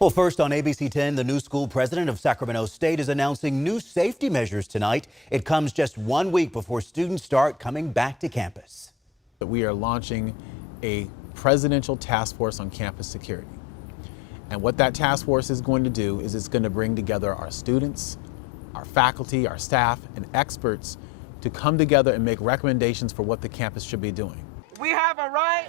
Well, first on ABC 10, the new school president of Sacramento State is announcing new safety measures tonight. It comes just 1 week before students start coming back to campus. We are launching a presidential task force on campus security. And what that task force is going to do is it's going to bring together our students, our faculty, our staff, and experts to come together and make recommendations for what the campus should be doing. We have a right.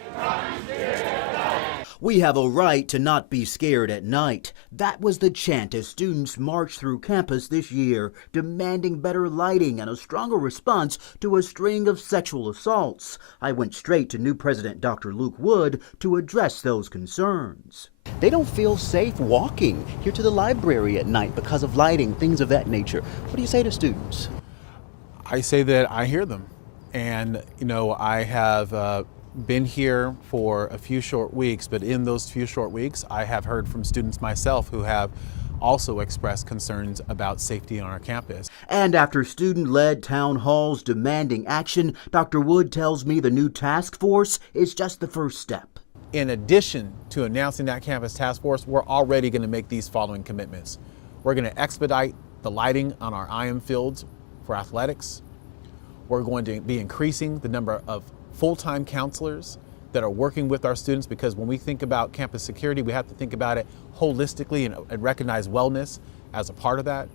We have a right to not be scared at night. That was the chant as students marched through campus this year, demanding better lighting and a stronger response to a string of sexual assaults. I went straight to new President Dr. Luke Wood to address those concerns. They don't feel safe walking here to the library at night because of lighting, things of that nature. What do you say to students? I say that I hear them. And, I have been here for a few short weeks, but in those few short weeks, I have heard from students myself who have also expressed concerns about safety on our campus. And after student-led town halls demanding action, Dr. Wood tells me the new task force is just the first step. In addition to announcing that campus task force, we're already going to make these following commitments. We're going to expedite the lighting on our IM fields for athletics. We're going to be increasing the number of full-time counselors that are working with our students, because when we think about campus security, we have to think about it holistically and recognize wellness as a part of that.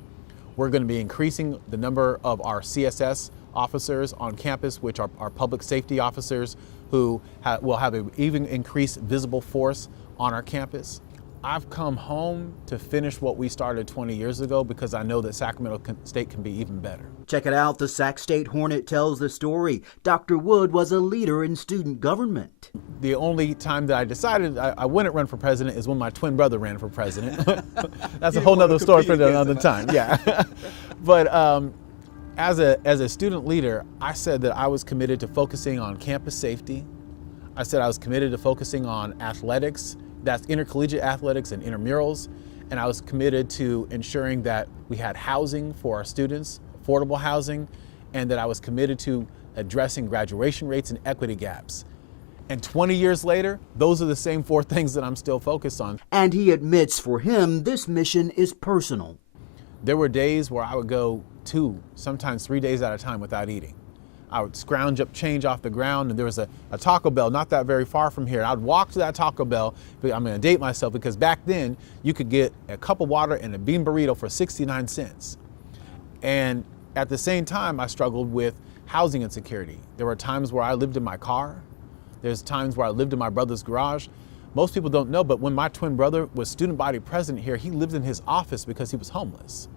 We're going to be increasing the number of our CSS officers on campus, which are our public safety officers, who will have an even increased visible force on our campus. I've come home to finish what we started 20 years ago because I know that Sacramento State can be even better. Check it out. The Sac State Hornet tells the story. Dr. Wood was a leader in student government. The only time that I decided I wouldn't run for president is when my twin brother ran for president. That's a whole nother story for another time. Yeah. But as a student leader, I said that I was committed to focusing on campus safety. I said I was committed to focusing on athletics. That's intercollegiate athletics and intramurals, and I was committed to ensuring that we had housing for our students, affordable housing, and that I was committed to addressing graduation rates and equity gaps. And 20 years later, those are the same four things that I'm still focused on. And he admits for him, this mission is personal. There were days where I would go 2, sometimes 3 days at a time without eating. I would scrounge up change off the ground, and there was a Taco Bell not that very far from here. I'd walk to that Taco Bell, but I'm gonna date myself because back then you could get a cup of water and a bean burrito for 69 cents. And at the same time, I struggled with housing insecurity. There were times where I lived in my car. There's times where I lived in my brother's garage. Most people don't know, but when my twin brother was student body president here, he lived in his office because he was homeless,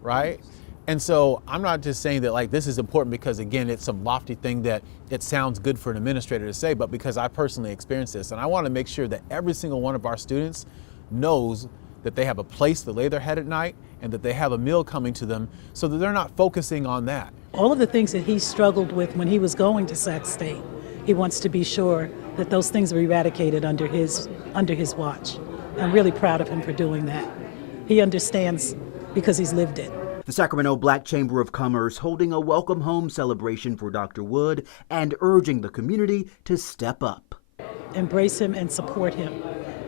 right? And so I'm not just saying that this is important because, again, it's some lofty thing that it sounds good for an administrator to say, but because I personally experienced this. And I want to make sure that every single one of our students knows that they have a place to lay their head at night and that they have a meal coming to them so that they're not focusing on that. All of the things that he struggled with when he was going to Sac State, he wants to be sure that those things were eradicated under his watch. I'm really proud of him for doing that. He understands because he's lived it. The Sacramento Black Chamber of Commerce holding a welcome home celebration for Dr. Wood and urging the community to step up. Embrace him and support him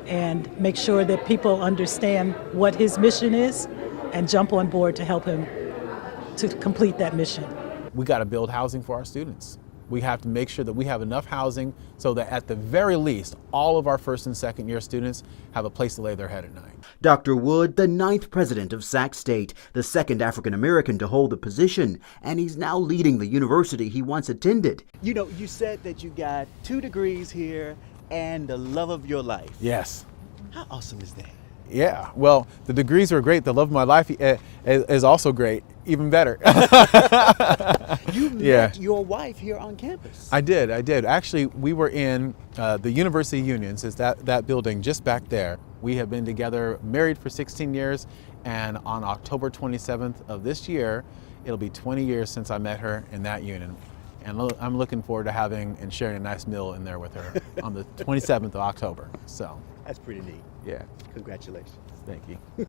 and make sure that people understand what his mission is and jump on board to help him to complete that mission. We got to build housing for our students. We have to make sure that we have enough housing so that at the very least, all of our first and second year students have a place to lay their head at night. Dr. Wood, the 9th president of Sac State, the second African American to hold the position, and he's now leading the university he once attended. You know, you said that you got 2 degrees here and the love of your life. Yes. How awesome is that? Yeah, well, the degrees were great. The love of my life is also great, even better. You met your wife here on campus. I did. Actually, we were in the University Unions, is that building just back there. We have been together, married for 16 years, and on October 27th of this year, it'll be 20 years since I met her in that union. And I'm looking forward to having and sharing a nice meal in there with her on the 27th of October. So that's pretty neat. Yeah. Congratulations. Thank you.